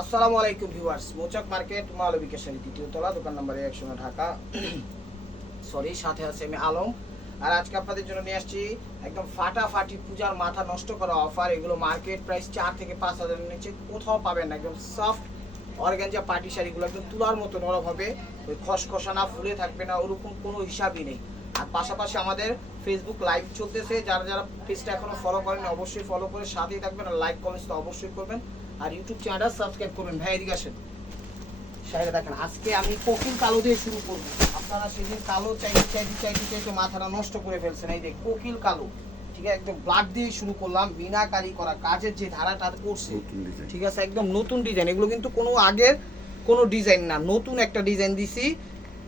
আসসালামু আলাইকুম ভিউয়ার্স, মোচাক মার্কেট মালবিকা শাড়ি দ্বিতীয় তলা, দোকান নম্বর 100 ঢাকা। সরি, সাথে আছে আমি আলম। আর আজকে আপনাদের জন্য নিয়ে আসছি একদম ফাটাফাটি পূজার মাথা নষ্ট করা অফার। এগুলো মার্কেট প্রাইস 4 থেকে 5 হাজারের নিচে কোথাও পাবেন না। একদম সফট অর্গানজা পার্টি শাড়িগুলো একদম তুলার মতো নরম হবে, ওই খসখসা না, ফুলে থাকবে না, ওরকম কোনো হিসাবই নেই। আর পাশাপাশি আমাদের ফেসবুক লাইভ চলতেছে, যারা যারা পেজটা এখনো ফলো করেন অবশ্যই ফলো করে সাথেই থাকবেন, আর লাইক কমেন্টস তো অবশ্যই করবেন, আর ইউটিউব চ্যানেলটা সাবস্ক্রাইব করবেন। ভাই এদিকে আসেন, শাড়িটা দেখেন। আজকে আমি কোকিল কালো দিয়ে শুরু করবো। আপনারা সেদিন কালো চাইতে মাথাটা নষ্ট করে ফেলছেন। এই যে কোকিল কালো, ঠিক আছে, একদম ব্ল্যাক দিয়ে শুরু করলাম। মিনাকারি করা কাজের যে ধারাটা করছে, ঠিক আছে, একদম নতুন ডিজাইন। এগুলো কিন্তু কোনো আগের কোনো ডিজাইন না, নতুন একটা ডিজাইন দিছি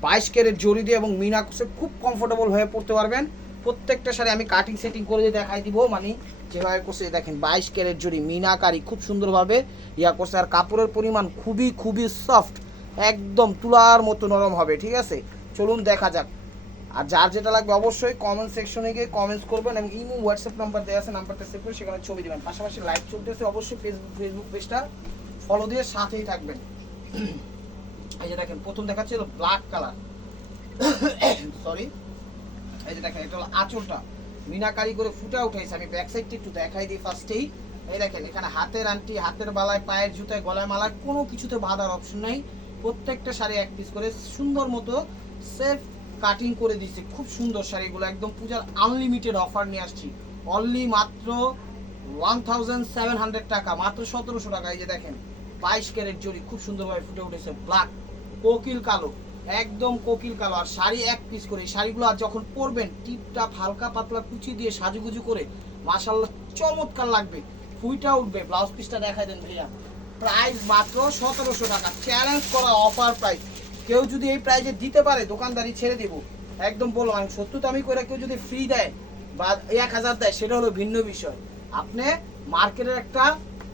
22 ক্যারেট জড়ি দিয়ে, এবং মিনা করছে, খুব কমফোর্টেবল হয়ে পড়তে পারবেন। প্রত্যেকটা শাড়ি আমি কাটিং সেটিং করে দিয়ে দেখাই দিব, মানে যেভাবে করছে দেখেন 22 ক্যারেট জড়ি মিনাকারি খুব সুন্দরভাবে ইয়া করছে। আর কাপড়ের পরিমাণ খুবই খুবই সফট, একদম তুলার মতো নরম হবে। ঠিক আছে, চলুন দেখা যাক। আর যার যেটা লাগবে অবশ্যই কমেন্ট সেকশনে গিয়ে কমেন্টস করবেন, এবং ইমো হোয়াটসঅ্যাপ নাম্বার দেওয়া আছে, নাম্বারটা সেভ করে সেখানে ছবি দেবেন। পাশাপাশি লাইভ চলতেছে, অবশ্যই ফেসবুক পেজটা ফলো দিয়ে সাথেই থাকবেন। এই যে দেখেন, প্রথম দেখাচ্ছিল ব্ল্যাক কালার, সরি, এই যে দেখেন, এটা হলো আঁচলটা মিনাকারি করে ফুটা উঠাইছে। আমি ব্যাক সাইডটা একটু দেখাই দিই ফার্স্টেই। এই দেখেন, এখানে হাতের আংটি, হাতের বালায়, পায়ের জুতায়, গলায় মালায় কোনো কিছুতে বাঁধার অপশন নাই। প্রত্যেকটা শাড়ি এক পিস করে সুন্দর মতো সেফ কাটিং করে দিচ্ছে। খুব সুন্দর শাড়িগুলো, একদম পূজার আনলিমিটেড অফার নিয়ে আসছি। অনলি মাত্র 1700 টাকা, মাত্র 1700 টাকা। এই যে দেখেন 22 ক্যারেট জড়ি খুব সুন্দরভাবে ফুটে উঠেছে, ব্ল্যাক কোকিল কালো, একদম কোকিল কালো। আর শাড়ি এক পিস করে। এই শাড়িগুলো আর যখন পরবেন টিপটাপ হালকা পাতলা কুচি দিয়ে সাজুগুজু করে মাশাআল্লাহ চমৎকার লাগবে, ফুইটা উঠবে। ব্লাউজ পিসটা দেখাই দেন ভাইয়া। প্রাইস মাত্র 1700 টাকা, চ্যালেঞ্জ করা অফার প্রাইস। কেউ যদি এই প্রাইসে দিতে পারে দোকানদারি ছেড়ে দিব, একদম বললাম। আমি 70 দামি করে কেউ যদি ফ্রি দেয় বা 1000 দেয়, সেটা হলো ভিন্ন বিষয়। আপনি মার্কেটের একটা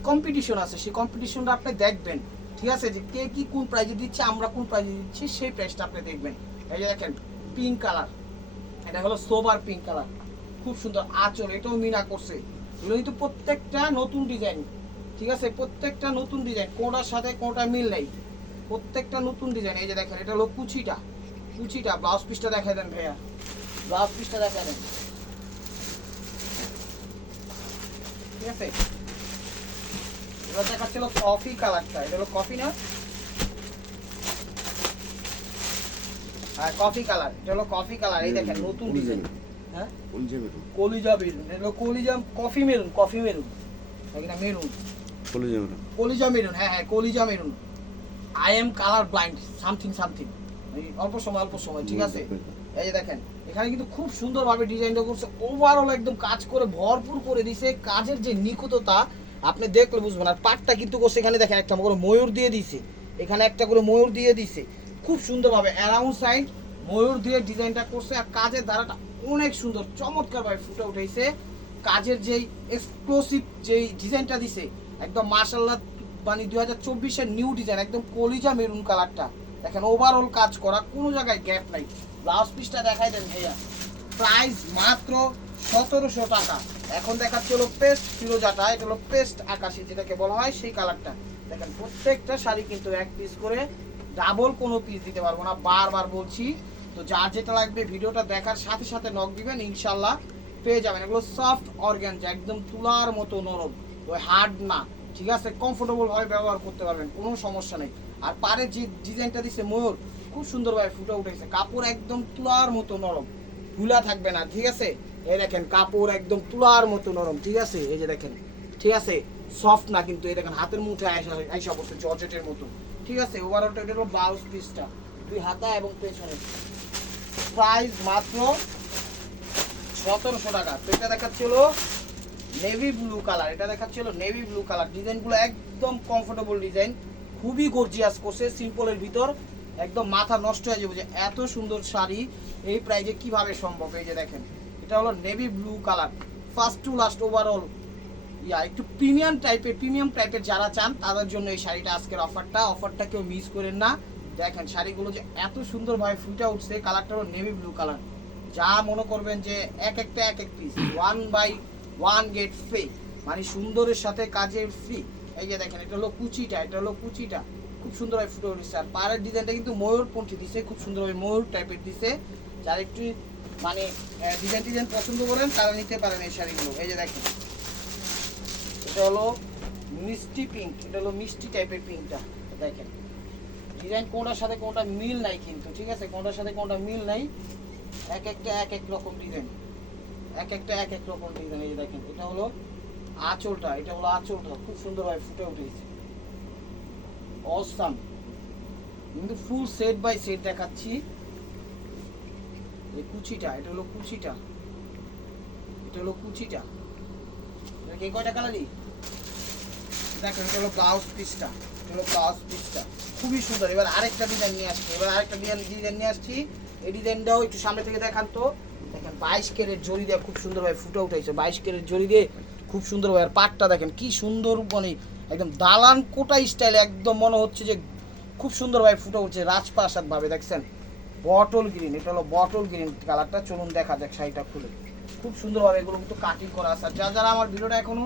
কম্পিটিশন আছে, সেই কম্পিটিশনটা আপনি দেখবেন, ঠিক আছে, যে কে কি কোন প্রাইজে দিচ্ছে, আমরা কোন প্রাইজে দিচ্ছি, সেই প্রাইসটা আপনি দেখবেন। এই যে দেখেন পিঙ্ক কালার, এটা হলো সোবার পিঙ্ক কালার, খুব সুন্দর আঁচল, এটাও মিনা করছে। এগুলো কিন্তু প্রত্যেকটা নতুন ডিজাইন, ঠিক আছে, প্রত্যেকটা নতুন ডিজাইন, কোনটার সাথে কোনটা মিল নেই, প্রত্যেকটা নতুন ডিজাইন। এই যে দেখেন, এটা হলো কুচিটা, ব্লাউজ পিসটা দেখাই দেন ভাইয়া, ব্লাউজ পিসটা দেখাই দেন, ঠিক আছে। এবার দেখাচ্ছিল কফি কালারটা, এটা হলো কফি না, আর কফি কালার, এটা হলো কফি কালার। এই দেখেন নতুন ডিজাইন, হ্যাঁ, কলিজা মেরুন, এটা হলো কলিজা কফি মেরুন, কফি মেরুন, না মেরুন, কলিজা মেরুন, হ্যাঁ হ্যাঁ কলিজা maroon. I am colour blind something, অল্প সময়, ঠিক আছে। এই যে দেখেন, এখানে কিন্তু খুব সুন্দরভাবে ডিজাইনটা করছে, ওভারঅল একদম কাজ করে ভরপুর করে দিছে। কাজের যে নিখুঁততা আপনি দেখলে বুঝবেন। আর পাটটা কিন্তু করছে, এখানে দেখেন একটা করে ময়ূর দিয়ে দিছে, এখানে একটা করে ময়ূর দিয়ে দিছে, খুব সুন্দরভাবে অ্যারাউন্ড সাইড ময়ূর দিয়ে ডিজাইনটা করছে। আর কাজের ধারাটা অনেক সুন্দর, চমৎকারভাবে ফুটে উঠেছে। কাজের যেই এক্সক্লুসিভ যেই ডিজাইনটা দিছে, একদম মাশাআল্লাহ, মানে 2024-এর নিউ ডিজাইন, একদম কলিজা মেরুন কালারটা দেখেন, ওভারঅল কাজ করা, কোনো জায়গায় গ্যাপ নাই। ব্লাউজ পিসটা দেখাই দেন ভাইয়া। প্রাইস মাত্র 1700 টাকা। এখন দেখাচ্ছি হলো পেস্ট ফিরোজাটা, এটা হলো পেস্ট আকাশি যেটাকে বলা হয়, সেই কালারটা দেখেন। প্রত্যেকটা শাড়ি কিন্তু এক পিস করে, ডাবল কোনো পিস দিতে পারবো না, বারবার বলছি। তো যার যেটা লাগবে ভিডিওটা দেখার সাথে সাথে নক দিবেন, ইনশাল্লাহ পেয়ে যাবেন। এগুলো সফট অর্গানজা, একদম তুলার মতো নরম, ওই হার্ড না, ঠিক আছে, কমফোর্টেবল ভাবে ব্যবহার করতে পারবেন, কোনো সমস্যা নেই। আর পাড়ের যে ডিজাইনটা দিচ্ছে ময়ূর, খুব সুন্দরভাবে ফুটে উঠেছে। কাপড় একদম তুলার মতো নরম, ভুলা থাকবে না, ঠিক আছে। এই দেখেন কাপড় একদম তুলার মতো নরম, ঠিক আছে। এই যে দেখেন, ঠিক আছে, সফট না কিন্তু। এই দেখেন হাতের মুঠে আইসা পড়ছে জর্জেটের মতো, ঠিক আছে। ওভারঅলটা এটা হলো ব্লাউজ পিসটা, দুই হাতা এবং পেছনে। প্রাইস মাত্র 1700 টাকা। তো এটা দেখাচ্ছিল নেভি ব্লু কালার, এটা দেখাচ্ছিল নেভি ব্লু কালার। ডিজাইনগুলো একদম কমফোর্টেবল ডিজাইন, খুবই গর্জিয়াস করছে, সিম্পলের ভিতর একদম মাথা নষ্ট হয়ে যাবে যে এত সুন্দর শাড়ি এই প্রাইজে কিভাবে সম্ভব। এই যে দেখেন, এটা হলো navy blue colour, first to last overall একটু প্রিমিয়াম টাইপের যারা চান তাদের জন্য এই শাড়িটা আজকের অফারটা কেউ মিস করেন না। দেখেন শাড়িগুলো যে এত সুন্দরভাবে ফুটে উঠছে, কালারটা হলো নেভি ব্লু কালার। যা মনে করবেন যে এক এক পিস 1 বাই 1 গেট ফ্রি, মানে সুন্দরের সাথে কাজের ফ্রি। এই যে দেখেন এটা হলো কুচিটা, খুব সুন্দরভাবে ফুটে উঠেছে। আর পাড়ের ডিজাইনটা কিন্তু ময়ূরপন্থী দিছে, খুব সুন্দরভাবে ময়ূর টাইপের দিছে। যারা একটু মানে ডিজাইন পছন্দ করেন তারা নিতে পারেন এই শাড়িগুলো। এই যে দেখেন এটা হলো মিষ্টি পিঙ্ক, এটা হলো মিষ্টি টাইপের পিঙ্কটা। দেখেন ডিজাইন কোনটার সাথে কোনটা মিল নাই কিন্তু, ঠিক আছে, কোনটার সাথে কোনটা মিল নাই, এক একটা এক এক রকম ডিজাইন, এক একটা এক এক রকম ডিজাইন। এই যে দেখেন এটা হলো আঁচলটা, এটা হলো আঁচলটা, খুব সুন্দরভাবে ফুটে উঠেছে, অসাম। কিন্তু ফুল সেট বাই সেট দেখাচ্ছি। এই কুচিটা, এটা হলো কুচিটা, এটা হলো কুচিটা। কে কয়টা কালারই দেখেন, এটা হলো ব্লাউজ পিসটা, এটা হলো ব্লাউজ পিসটা, খুবই সুন্দর। এবার আরেকটা ডিজাইন নিয়ে আসছি, এই ডিজাইনটাও একটু সামনে থেকে দেখান তো। দেখেন 22 ক্যারেট জরি দিয়ে খুব সুন্দরভাবে ফুটে উঠেছে, 22 ক্যারেট জরি দিয়ে খুব সুন্দরভাবে। আর পাটটা দেখেন কি সুন্দর, মানে একদম দালান কোটা স্টাইলে, একদম মনে হচ্ছে যে খুব সুন্দরভাবে ফুটে উঠছে রাজপ্রাসাদ ভাবে। দেখছেন বটল গ্রিন, এটা হলো বটল গ্রিন কালারটা। চলুন দেখা যাক শাড়িটা খুলে। খুব সুন্দরভাবে এগুলো কিন্তু কাটিং করা আছে। আর যারা আমার ভিডিওটা এখনো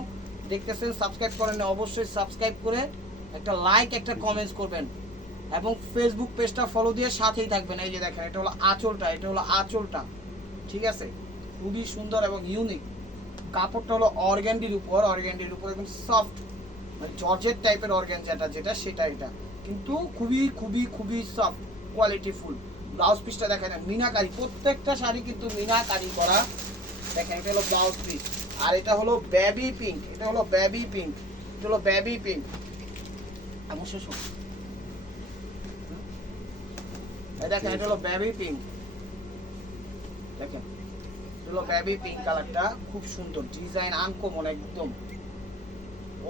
দেখতেছেন সাবস্ক্রাইব করেন না, অবশ্যই সাবস্ক্রাইব করে একটা লাইক একটা কমেন্টস করবেন এবং ফেসবুক পেজটা ফলো দিয়ে সাথেই থাকবেন। এই যে দেখেন এটা হলো আঁচলটা, এটা হলো আঁচলটা, ঠিক আছে, খুবই সুন্দর এবং ইউনিক। কাপড়টা হলো অর্গ্যান্ডির উপর একদম সফট, মানে জর্জেট টাইপের অর্গ্যানজাটা যেটা এটা কিন্তু খুবই খুবই খুবই সফট কোয়ালিটি ফুল। ব্লাউজ পিসটা দেখেন মিনাকারি, প্রত্যেকটা শাড়ি কিন্তু মিনাকারি করা। দেখেন এটা হলো ব্লাউজ পিস। আর এটা হলো বেবি পিঙ্ক, এটা হলো বেবি পিঙ্ক, এটা হলো বেবি পিঙ্ক। অবশ্যই দেখেন এটা হলো বেবি পিঙ্ক, দেখেন এটা হলো বেবি পিঙ্ক কালারটা, খুব সুন্দর ডিজাইন, আনকমন, একদম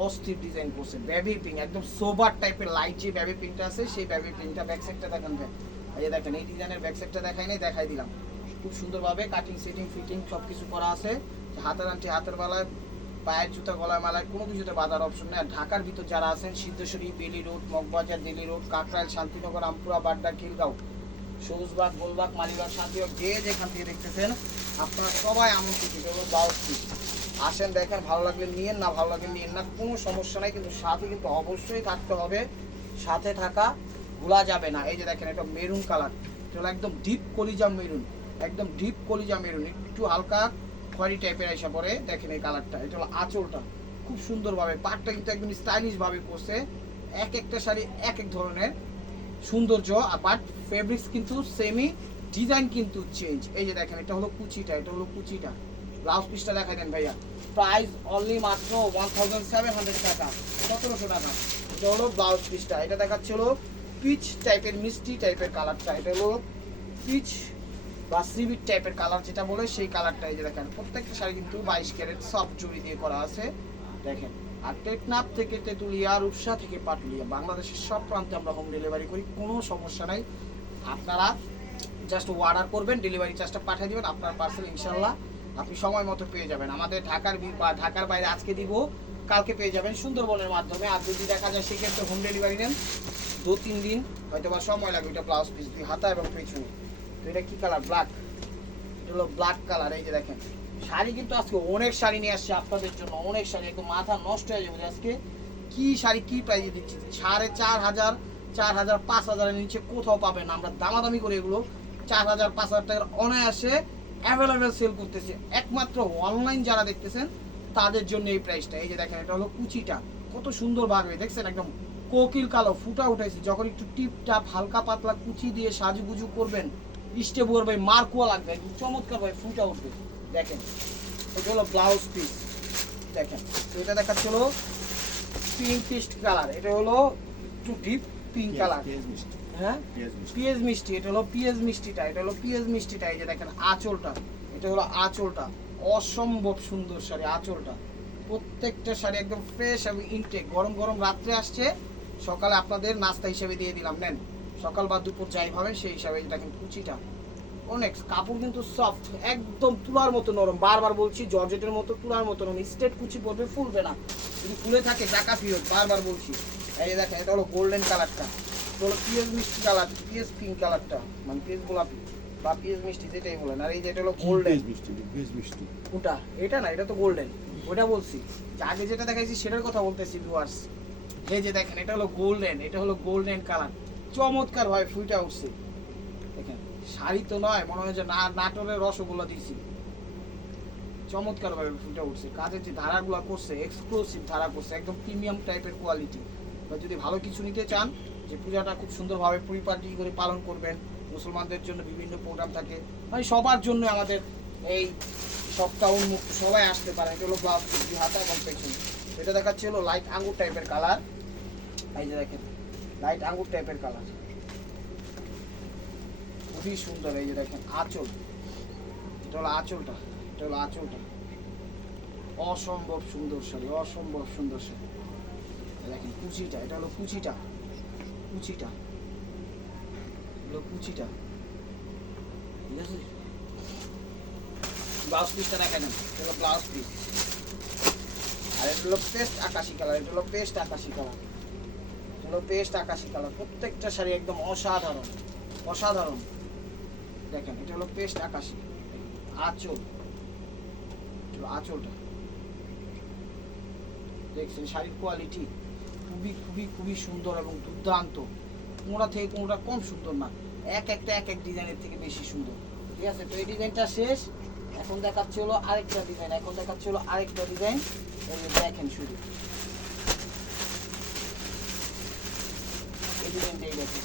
অস্থির ডিজাইন করছে। বেবি পিঙ্ক একদম সোবার টাইপের লাইট যে বেবি পিঙ্কটা আছে সেই বেবি পিঙ্কটা। ব্যাক সাইডটা দেখেন ভাই, এই দেখেন এই ডিজাইনের ব্যাক সাইডটা দেখাই দিলাম। খুব সুন্দরভাবে কাটিং সেটিং ফিটিং সব কিছু করা আছে। হাতের আংটি, হাতের বেলায়, পায়ের জুতা, গলায় মালায় কোনো কিছুতে বাঁধার অপশন নেই। আর ঢাকার ভিতর যারা আছেন সিদ্ধেশ্বরী, বেলি রোড, মগবাজার, দিল্লি রোড, কাকরাইল, শান্তিনগর, রামপুরা, বাড্ডা, খিলগাঁও, সবুজবাগ, গোলবাগ, মালিবাগ, শান্তিবাগ, যে যেখান থেকে দেখতেছেন আপনারা সবাই আমন্ত্রিত। ব্লাউজ পিস আসেন, দেখেন, ভালো লাগলে নিয়েন, না ভালো লাগলে নিয়েন না, কোনো সমস্যা নাই। কিন্তু সাথে কিন্তু অবশ্যই থাকতে হবে, সাথে থাকা ভোলা যাবে না। এই যে দেখেন এটা মেরুন কালার, এটা হলো একদম ডিপ কলিজা মেরুন, একদম ডিপ কলিজা মেরুন, একটু হালকা খয়েরি টাইপের এসে পড়ে। দেখেন এই কালারটা, এটা হলো আঁচলটা, খুব সুন্দরভাবে পাটটা কিন্তু একদম স্টাইলিশ ভাবে করছে। এক একটা শাড়ি এক এক ধরনের সৌন্দর্য, বাট ফেব্রিক্স কিন্তু সেমই, ডিজাইন কিন্তু চেঞ্জ। এই যে দেখেন এটা হলো কুচিটা, এটা হলো কুচিটা। ব্লাউজ পিসটা দেখাই দেন ভাইয়া। প্রাইস অনলি মাত্র 1700 টাকা, 1700 টাকা। এটা হলো ব্লাউজ পিসটা। এটা দেখাচ্ছে হলো পিচ টাইপের, মিষ্টি টাইপের কালারটা। এটা হলো পিচ বা সিভিট টাইপের কালার যেটা বলে সেই কালারটা। এই যে দেখেন প্রত্যেকটা শাড়ি কিন্তু 22 ক্যারেট সফট জুড়ি দিয়ে করা আছে, দেখেন। আর টেকনাফ থেকে তেঁতুলিয়া, রূপসা থেকে পাটুলিয়া, বাংলাদেশের সব প্রান্তে আমরা হোম ডেলিভারি করি, কোনো সমস্যা নাই। আপনারা জাস্ট অর্ডার করবেন, ডেলিভারি চার্জটা পাঠিয়ে দেবেন, আপনার পার্সেল ইনশাল্লাহ আপনি সময় মতো পেয়ে যাবেন। আমাদের ঢাকার বাইরে আজকে দিব, কালকে পেয়ে যাবেন সুন্দরবনের মাধ্যমে। আর যদি দেখা যায় সেক্ষেত্রে হোম ডেলিভারি নেন 2-3 দিন হয়তো বা সময় লাগবে। এটা ব্লাউজ পিস, 2 হাতা এবং পেছনে। তো এটা কি কালার? ব্ল্যাক, এটা হলো ব্ল্যাক কালার। এই যে দেখেন শাড়ি কিন্তু আজকে অনেক শাড়ি নিয়ে আসছে আপনাদের জন্য, অনেক শাড়ি, একদম মাথা নষ্ট হয়ে যাবে আজকে কি শাড়ি কি প্রাইজে দিচ্ছি। 4500, 4000, 5000-এর নিচে কোথাও পাবেন না। আমরা দামাদামি করে এগুলো 4000, 5000 টাকার অনায়াসে অ্যাভেলেবেল সেল করতেছে। একমাত্র অনলাইন যারা দেখতেছেন তাদের জন্য এই প্রাইসটা। এই যে দেখেন এটা হলো কুচিটা, কত সুন্দর ভাবে দেখছেন, একদম কোকিল কালো ফুটা উঠেছে। যখন একটু টিপ টাপ হালকা পাতলা কুচি দিয়ে সাজুগুজু করবেন, স্টেপ করবে, মার্কুয়া লাগবে, একদম চমৎকার ভাবে ফুটা উঠবে। দেখেন এটা হলো ব্লাউজ পিস, দেখেন। তো এটা দেখাচ্ছে হলো পিঙ্কিশ কালার, এটা হলো একটু ডিপ পিঙ্ক কালার, হ্যাঁ পিএস মিষ্টি। এটা হলো পিএস মিষ্টিটা, এটা হলো পিএস মিষ্টিটা। এই যে দেখেন আঁচলটা, এটা হলো আঁচলটা, অসম্ভব সুন্দর শাড়ি আঁচলটা। প্রত্যেকটা শাড়ি একদম ফ্রেশ এবং ইনটেক, গরম গরম রাত্রে আসছে, সকালে আপনাদের নাস্তা হিসেবে দিয়ে দিলাম, নেন সকাল বা দুপুর যাই ভাবেন সেই হিসাবে। দেখেন কুচিটা অনেক, কাপড় কিন্তু সফট, একদম তুলার মতো নরম। বারবার বলছি জর্জেটের মতো তুলার মতো নরম, স্ট্রেট কুচি পড়বে, ফুলবে না, যদি ফুলে থাকে টাকা ফিরত, বারবার বলছি। এই যে দেখেন এটা হলো গোল্ডেন কালারটা, এটা হলো পিএস মিষ্টি কালার, পিএস পিঙ্ক কালারটা, মানে পিএস গোলাপি বা পিএস মিষ্টি যেটাই বলেন। আর এই যে এটা হলো গোল্ডেন মিষ্টি, ওটা এটা না, এটা তো গোল্ডেন, ওটা বলছি। আগে যেটা দেখাইছি সেটার কথা বলতেছি ভিউয়ার্স। এই যে দেখেন এটা হলো গোল্ডেন কালার, চমৎকার ভাবে ফুইটা উঠছে। দেখেন শাড়ি তো নয়, মনে হয় যে নাটোরের রসগোল্লা দিছি, চমৎকার ভাবে ফুটে উঠছে। কাজের যে ধারাগুলো করছে এক্সক্লুসিভ ধারা করছে, একদম প্রিমিয়াম টাইপের কোয়ালিটি। বা যদি ভালো কিছু নিতে চান, যে পূজাটা খুব সুন্দরভাবে পরিপাটি করে পালন করবেন, মুসলমানদের জন্য বিভিন্ন প্রোগ্রাম থাকে, মানে সবার জন্য আমাদের এই সবটা উন্মুক্ত, সবাই আসতে পারে। এটা হলো ব্লাউজ পিস, হাতা এবং পেছনে। এটা দেখাচ্ছে হলো লাইট আঙ্গুর টাইপের কালার, এই যে দেখেন লাইট আঙ্গুর টাইপের কালার, খুবই সুন্দর। এই যে দেখেন আঁচল, এটা হলো আঁচলটা, এটা হলো আঁচলটা, অসম্ভব সুন্দর শাড়ি, অসম্ভব সুন্দর শাড়ি। দেখেন কুচিটা, এটা হলো কুচিটা, কুচিটা হলো কুচিটা, ঠিক আছে। ব্লাউজ পিসটা দেখা দেন, এটা হলো ব্লাউজ পিস। আর এটা হলো পেস্ট আকাশি কালার, এটা হলো পেস্ট আকাশি কালার, এটা হলো পেস্ট আকাশি কালার। প্রত্যেকটা শাড়ি একদম অসাধারণ, অসাধারণ। দেখেন এটা হলো পেস্ট আকাশি, আঁচল, আঁচলটা দেখছেন, শাড়ির কোয়ালিটি খুবই খুবই খুবই সুন্দর এবং দুর্দান্ত। কোনোটা থেকে কোনোটা কম সুন্দর না, এক এক ডিজাইনের থেকে বেশি সুন্দর, ঠিক আছে। তো এই ডিজাইনটা শেষ, এখন দেখাচ্ছে হলো আরেকটা ডিজাইন, এখন দেখাচ্ছে হলো আরেকটা ডিজাইন। এই যে দেখেন শুধু এই ডিজাইনটাই দেখেন,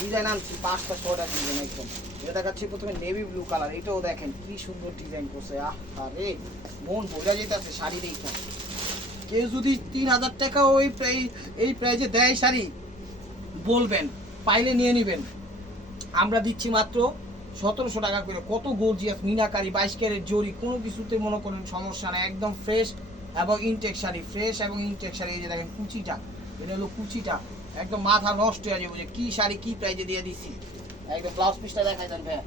ডিজাইন আনছি 5টা 6টা ডিজাইন একদম। এটা দেখাচ্ছি প্রথমে নেভি ব্লু কালার, এটাও দেখেন কি সুন্দর ডিজাইন করছে, আরে মন বোঝা যেতেছে শাড়ি দেখে। কেউ যদি 3000 টাকা এই প্রাইজে দেয় শাড়ি, বলবেন, পাইলে নিয়ে নেবেন। আমরা দিচ্ছি মাত্র 1700 টাকা করে। কত গর্জিয়াস মিনাকারি 22 ক্যারেট জরি, কোনো কিছুতে মনে করেন সমস্যা নেই, একদম ফ্রেশ এবং ইনটেক শাড়ি, ফ্রেশ এবং ইনটেক শাড়ি। এই যে দেখেন কুচিটা, এটা হলো কুচিটা, একদম মাথা নষ্ট হয়ে যাবে যে কি শাড়ি কি প্রাইজে দিয়ে দিচ্ছি। একদম ব্লাউজ পিসটা দেখাই দেন ভাইয়া,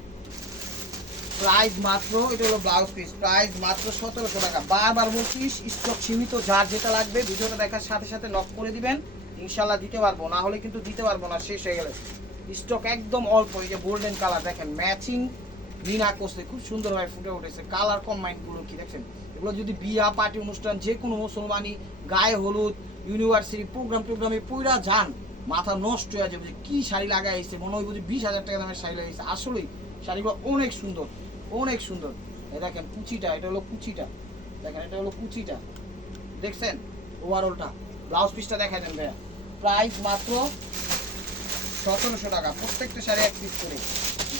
প্রাইস মাত্র, এটা হলো ব্লাউজ পিস, প্রাইস মাত্র 1700 টাকা। বারবার বলছি স্টক সীমিত, যার যেটা লাগবে ভিডিওটা দেখার সাথে সাথে নক করে দিবেন, ইনশাল্লাহ দিতে পারবো, না হলে কিন্তু দিতে পারবো না, শেষ হয়ে গেলে। স্টক একদম অল্প। এই যে গোল্ডেন কালার দেখেন, ম্যাচিং মিনা করছে, খুব সুন্দরভাবে ফুটে উঠেছে। কালার কম্বাইনগুলো কি দেখছেন, এগুলো যদি বিয়া পার্টি অনুষ্ঠান, যে কোনো মুসলমানি গায়ে হলুদ, ইউনিভার্সিটি প্রোগ্রামে পুরা যান, মাথা নষ্ট হয়ে যাবে যে কি শাড়ি লাগাইছে, মনে হয় বুঝি 20,000 টাকা দামের শাড়ি লাগাইছে। আসলেই শাড়িগুলো অনেক সুন্দর, অনেক সুন্দর। এই দেখেন কুচিটা, এটা হলো কুচিটা, দেখেন এটা হলো কুচিটা, দেখছেন ওভারঅলটা। ব্লাউজ পিসটা দেখাই দেন ভাইয়া, প্রাইস মাত্র 1700 টাকা, প্রত্যেকটা শাড়ি এক পিস করে।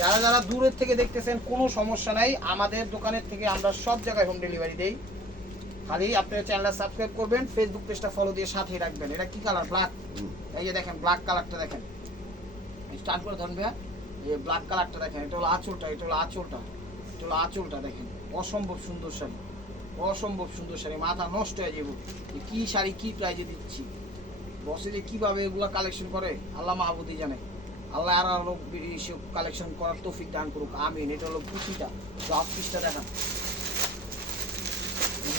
যারা যারা দূরের থেকে দেখতেছেন কোনো সমস্যা নাই, আমাদের দোকানের থেকে আমরা সব জায়গায় হোম ডেলিভারি দেই। খালি আপনারা চ্যানেলটা সাবস্ক্রাইব করবেন, ফেসবুক পেজটা ফলো দিয়ে সাথেই রাখবেন। এটা কি কালার? ব্ল্যাক। এই যে দেখেন ব্ল্যাক কালারটা দেখেন, স্টার্ট করে ধরুন ভাইয়া, এই ব্ল্যাক কালারটা দেখেন, এটা হলো আঁচলটা, এটা হলো আঁচলটা, এটা হলো আঁচলটা দেখেন, অসম্ভব সুন্দর শাড়ি, অসম্ভব সুন্দর শাড়ি, মাথা নষ্ট হয়ে যাবো কি শাড়ি কি প্রাইজে দিচ্ছি। বসে যে কীভাবে এগুলো কালেকশন করে আল্লাহ মাহবুদি জানে, আল্লাহ আর আরো কালেকশন করার তৌফিক দান করুক, আমিন। এটা হলো কুচিটা, ব্লাউজ পিসটা দেখান,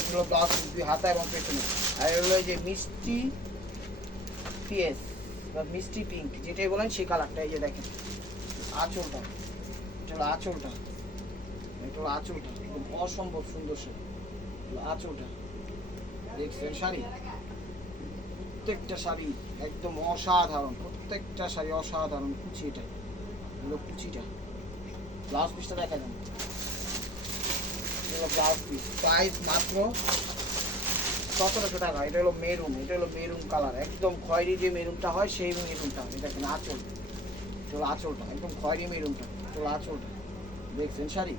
হলো ব্লাউজ পিস হাতা এবং পেছনে। আর হলো এই যে মিষ্টি পিএস বা মিষ্টি পিঙ্ক যেটাই বলেন সেই কালারটা। এই যে দেখেন আঁচলটা, এটা হলো আঁচলটা, এটা হলো আঁচলটা, অসম্ভব সুন্দর শাড়ি, আঁচলটা দেখছেন। শাড়ি প্রত্যেকটা শাড়ি একদম অসাধারণ, প্রত্যেকটা শাড়ি অসাধারণ। কুচি, এটা হলো কুচিটা, ব্লাউজ পিসটা দেখা যান, ব্লাউজ পিস, প্রাইস মাত্র 1700 টাকা। এটা হলো মেরুন, এটা হলো মেরুন কালার, একদম খয়েরি যে মেরুনটা হয় সেই মেরুনটা। এটা দেখেন আঁচল, এটা হলো আঁচলটা, একদম খয়েরি মেরুনটা, এটা হলো আঁচলটা, দেখছেন। শাড়ি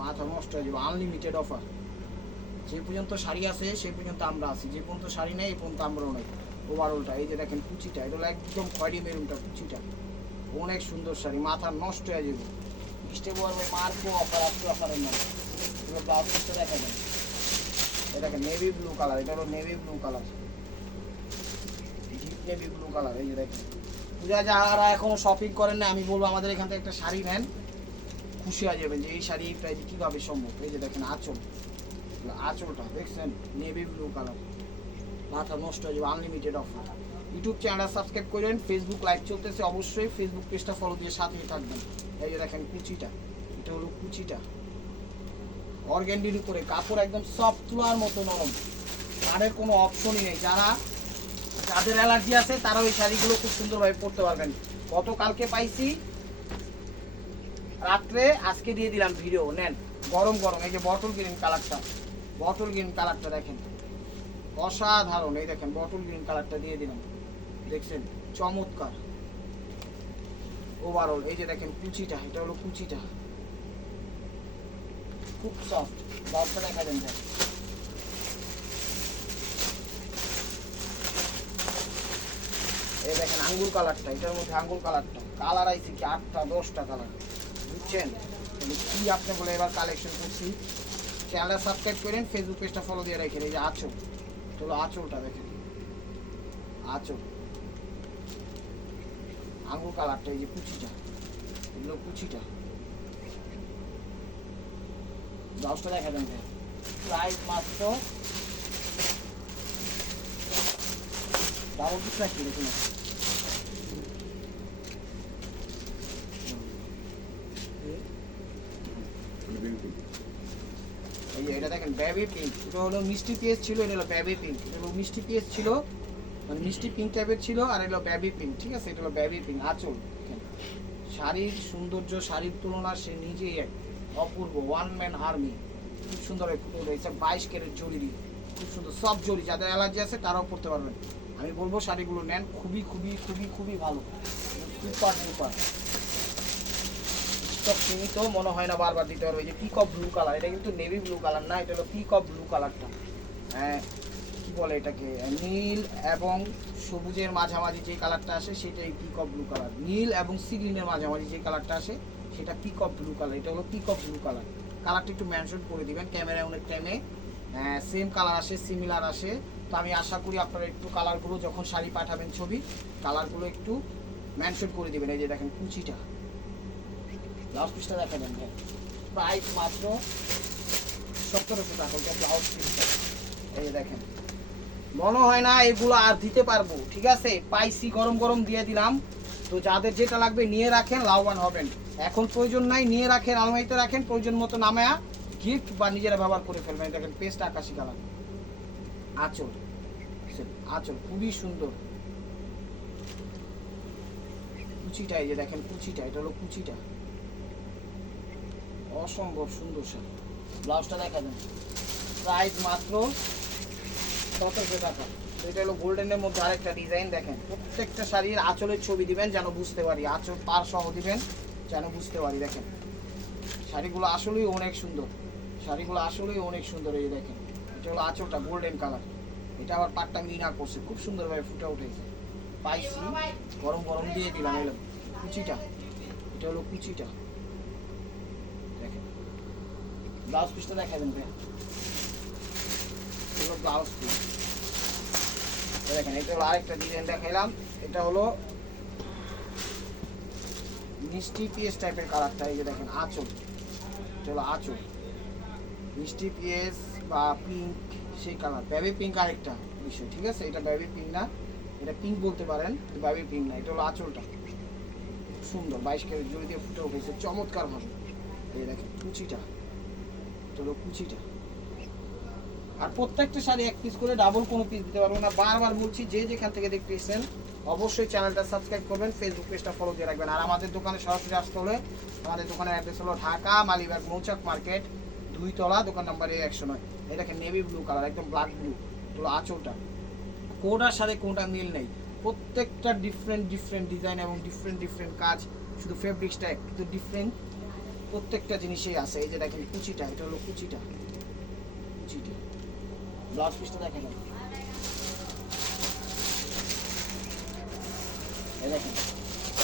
মাথা নষ্ট হয়ে যাবে, আনলিমিটেড অফার। যে পর্যন্ত শাড়ি আছে সেই পর্যন্ত আমরা আছি, যে পর্যন্ত শাড়ি নেই এই পর্যন্ত আমরাও নেই। ওভারঅলটা এই যে দেখেন কুচিটা, এটা হলো একদম খয়েরি মেরুনটা, কুচিটা অনেক সুন্দর শাড়ি, মাথা নষ্ট হয়ে যাবে। স্টেবল মার্কও অফার আসছে, অফারের নাম। এগুলো ব্লাউজ পিসটা দেখা যায়, এটা দেখেন নেভি ব্লু কালার, এটা হলো navy blue colour, deep navy blue colour. এই যে দেখেন পূজা যারা এখনো শপিং করেন না, আমি বলবো আমাদের এখান থেকে একটা শাড়ি নেন, খুশি হয়ে যাবেন যে এই শাড়ি এই প্রাইসে কীভাবে সম্ভব। এই যে দেখেন আঁচল, আঁচলটা দেখছেন নেভি ব্লু কালার, মাথা নষ্ট হয়ে যাবে, আনলিমিটেড অফার। ইউটিউব চ্যানেলটা সাবস্ক্রাইব করেন, ফেসবুক লাইভ চলতেছে, অবশ্যই ফেসবুক পেজটা ফলো দিয়ে সাথেই থাকবেন। এই যে দেখেন কুচিটা, এটা হলো কুচিটা, অর্গানডির উপরে কাপড় একদম সফট তুলার মতো নরম, কানের কোনো অপশনই নেই। যাদের অ্যালার্জি আছে তারা ওই শাড়িগুলো খুব সুন্দরভাবে পরতে পারবেন। গতকালকে পাইছি রাত্রে, আজকে দিয়ে দিলাম ভিডিও। নেন গরম গরম, এই যে বটল গ্রিন কালারটা দেখেন অসাধারণ। এই দেখেন বটল গ্রিন কালারটা দিয়ে দিলাম, দেখছেন চমৎকার ওভারঅল। এই যে দেখেন কুচিটা, এটা হলো কুচিটা, খুব সফট। ব্লাউজটা দেখা দেন ভাই। এই দেখেন আঙ্গুর কালারটা, এটার মধ্যে আঙ্গুর কালারটা কালার আইছে কি 8টা 10টা কালার, বুঝছেন কি আপনি বলে এবার কালেকশন করছি। চ্যানেলটা সাবস্ক্রাইব করেন, ফেসবুক পেজটা ফলো দিয়ে রাখেন। এই যে আঁচল, চলো আঁচলটা দেখেন, আঁচল আঙ্গুর কালারটা, এই যে কুচিটা, এগুলো কুচিটা। ব্লাউজটা দেখা দেন ভাই। প্রাইস মাত্র ডাবল পিস রাখি দেখুন। এই এটা দেখেন বেবি পিঙ্ক, এটা হলো মিষ্টি পিস ছিল, এটা হলো বেবি পিঙ্ক। এটা হলো মিষ্টি পিস ছিল, মানে মিষ্টি পিঙ্ক টাইপের ছিল, আর এটা হলো বেবি পিঙ্ক। ঠিক আছে, এটা হলো বেবি পিঙ্ক। আঁচল শাড়ির সৌন্দর্য, শাড়ির তুলনা সে নিজেই এক অপূর্ব, ওয়ান ম্যান আর্মি। খুব সুন্দর ফুটে রয়েছে 22 ক্যারেট জরি দিয়ে, খুব সুন্দর সব জরি। যাদের অ্যালার্জি আছে তারাও পরতে পারবেন। আমি বলবো শাড়িগুলো নেন, খুবই খুবই খুবই খুবই ভালো, সুপার সুপার। স্টক সীমিত, মনে হয় না বারবার দিতে পারবো। এই যে পিকক ব্লু কালার, এটা কিন্তু নেভি ব্লু কালার না, এটা হলো পিকক ব্লু কালারটা। হ্যাঁ কি বলে এটাকে, নীল এবং সবুজের মাঝামাঝি যে কালারটা আসে সেটাই পিকক ব্লু কালার। নীল এবং সি গ্রিনের মাঝামাঝি যে কালারটা আসে সেটা পিকক ব্লু কালার। এটা হলো পিকক ব্লু কালার। কালারটা একটু মেনশন করে দিবেন, ক্যামেরায় অনেক টাইমে সেম কালার আসে, সিমিলার আসে। তো আমি আশা করি আপনারা একটু কালারগুলো যখন শাড়ি পাঠাবেন ছবি, কালারগুলো একটু মেনশন করে দিবেন। এই যে দেখেন কুচিটা, ব্লাউজ পিসটা দেখা দেন ভাই। প্রাইস মাত্র 1700 টাকা ব্লাউজ পিসটা। এই যে দেখেন, মনে হয় না এগুলো আর দিতে পারবো। ঠিক আছে, পাইসি গরম গরম দিয়ে দিলাম। তো যাদের যেটা লাগবে নিয়ে রাখেন, লাভবান হবেন। এখন প্রয়োজন নাই, নিয়ে রাখেন, আলমারিতে রাখেন, প্রয়োজন মতো নামায়া গিফট বা নিজেরা ব্যবহার করে ফেলবেন। দেখেন পেস্ট আকাশি কালার, আঁচল, আঁচল খুবই সুন্দর। কুচিটা, এই যে দেখেন কুচিটা, এটা হলো কুচিটা, অসম্ভব সুন্দর শাড়ি। ব্লাউজটা দেখা দেন। প্রাইস মাত্র 1700 টাকা। এটা হলো গোল্ডেনের মধ্যে আরেকটা ডিজাইন। দেখেন প্রত্যেকটা শাড়ির আঁচলের ছবি দিবেন যেন বুঝতে পারি, আঁচল পার সহ দিবেন যেন বুঝতে পারি। দেখেন শাড়িগুলো আসলেই অনেক সুন্দর, শাড়িগুলো আসলেই অনেক সুন্দর। এই দেখেন এটা হলো আঁচলটা গোল্ডেন কালার, এটা আবার পাটটা মিনা করছে, খুব সুন্দরভাবে ফুটে উঠেছে। পাইছি গরম গরম দিয়ে দিলাম। এলো কুচিটা, এটা হলো কুচিটা। দেখেন ব্লাউজ পিসটা দেখাবেন ভাই, এগুলো ব্লাউজ পিস। দেখেন এটা হলো আরেকটা ডিজাইন দেখাইলাম, এটা হলো মিষ্টি পিএস টাইপের কালারটা। এই যে দেখেন আঁচল, এটা হলো আঁচল, মিষ্টি পিএস বা পিঙ্ক সেই কালার। বেবি পিঙ্ক আরেকটা বিষয়, ঠিক আছে, এটা বেবি পিঙ্ক না, এটা পিঙ্ক বলতে পারেন, বেবি পিঙ্ক না। এটা হলো আঁচলটা, সুন্দর 22 ক্যারেট জড়ি দিয়ে ফুটে উঠেছে চমৎকার ভাবে। এই দেখেন কুচিটা, এটা হলো কুচিটা। আর প্রত্যেকটা শাড়ি এক পিস করে, ডাবল কোনো পিস দিতে পারবো না। বারবার বলছি, যে যেখান থেকে দেখতেছেন অবশ্যই চ্যানেলটা সাবস্ক্রাইব করবেন, ফেসবুক পেজটা ফলো দিয়ে রাখবেন। আর আমাদের দোকানে সরাসরি আসতে হলে আমাদের দোকানের অ্যাড্রেস হলো ঢাকা মালিবাগ মৌচাক মার্কেট 2 তলা, দোকান নাম্বার 109। এই দেখেন নেভি ব্লু কালার, একদম ব্ল্যাক ব্লু। তো আঁচলটা কোনটার সাথে কোনটা মিল নেই, প্রত্যেকটা ডিফারেন্ট ডিফারেন্ট ডিজাইন এবং ডিফারেন্ট ডিফারেন্ট কাজ, শুধু ফেব্রিক্সটা একটু ডিফারেন্ট, প্রত্যেকটা জিনিসেই আছে। এই যে দেখেন কুচিটা, এটা হলো কুচিটা, কুচিটা। ব্লাউজ পিসটা দেখেন, এই দেখেন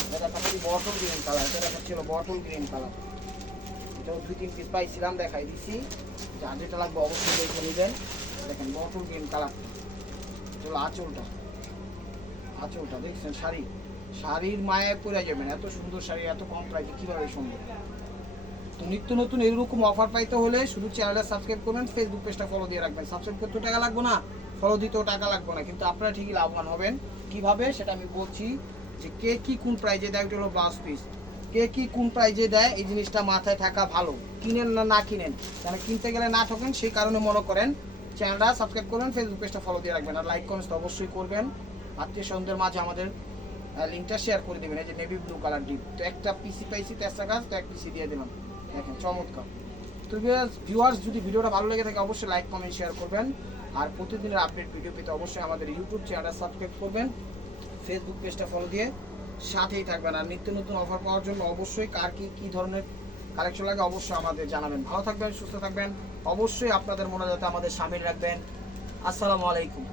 এটা দেখাচ্ছি বটল গ্রিন কালার, এটা দেখাচ্ছিল বটল গ্রিন কালার। এটাও 2-3 পিস পাইছিলাম, দেখাই দিচ্ছি। যার যেটা লাগবে অবশ্যই দেখে নেবেন। দেখেন বটল গ্রিন কালারটা, এটা হলো আঁচলটা, আঁচলটা দেখছেন। শাড়ির মায়ায় পরে যাবেন, এত সুন্দর শাড়ি এত কম প্রাইসে কীভাবে সম্ভব। তো নিত্য নতুন এরকম অফার পাইতে হলে শুধু চ্যানেলটা সাবস্ক্রাইব করবেন, ফেসবুক পেজটা ফলো দিয়ে রাখবেন। সাবস্ক্রাইব করতে টাকা লাগবে না, ফলো দিতেও টাকা লাগবে না, কিন্তু আপনারা ঠিকই লাভবান হবেন। কিভাবে সেটা আমি বলছি, যে কে কি কোন প্রাইজে দেয়। এটা হলো ব্লাউজ পিস, কে কি কোন প্রাইজে দেয় এই জিনিসটা মাথায় থাকা ভালো। কিনেন না না কিনেন, কেন কিনতে গেলে না ঠকেন, সেই কারণে মনে করেন চ্যানেলটা সাবস্ক্রাইব করবেন, ফেসবুক পেজটা ফলো দিয়ে রাখবেন, আর লাইক কমেন্ট তো অবশ্যই করবেন। আত্মীয় স্বজনদের মাঝে আমাদের লিঙ্কটা শেয়ার করে দেবেন। এই যে নেভি ব্লু কালার ডিপ, তো একটা পিসি পাইছি তেসরা গাছ, তো এক পিসি দিয়ে দিলাম, দেখেন চমৎকার। তো ভিউয়ার্স যদি ভিডিওটা ভালো লেগে থাকে অবশ্যই লাইক কমেন্ট শেয়ার করবেন, আর প্রতিদিনের আপডেট ভিডিও পেতে অবশ্যই আমাদের ইউটিউব চ্যানেলটা সাবস্ক্রাইব করবেন, ফেসবুক পেজটা ফলো দিয়ে সাথেই থাকবেন। আর নিত্য নতুন অফার পাওয়ার জন্য অবশ্যই কার কি ধরনের কালেকশন লাগে অবশ্যই আমাদের জানাবেন। ভালো থাকবেন, সুস্থ থাকবেন, অবশ্যই আপনাদের মনে যাতে আমাদের সামিল রাখবেন। আসসালামু আলাইকুম।